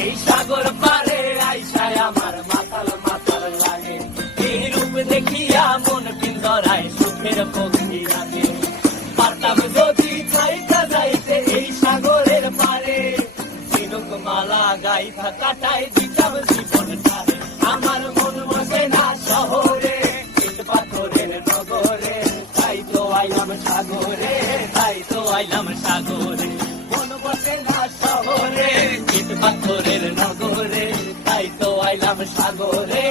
এই সাগর পারে আইসায় আমার মাতাল মাতাল লাগে, এই রূপ দেখিয়া মন পিন্দরায় সুখের পক্ষী লাগে। পারতাম যদি থাইকা যাইতে এই সাগরের পারে, ঝিনুক মালা গাইথা কাটাই দিতাম জীবন ধারে। আমার মন বসে না শহরে, ইট পাথরের নগরে, তাই তো আইলাম সাগরে, তাই তো আইলাম সাগরে। মন বসে না শহরে, ইট পাথরের নগরে, তাই তো আইলাম সাগরে।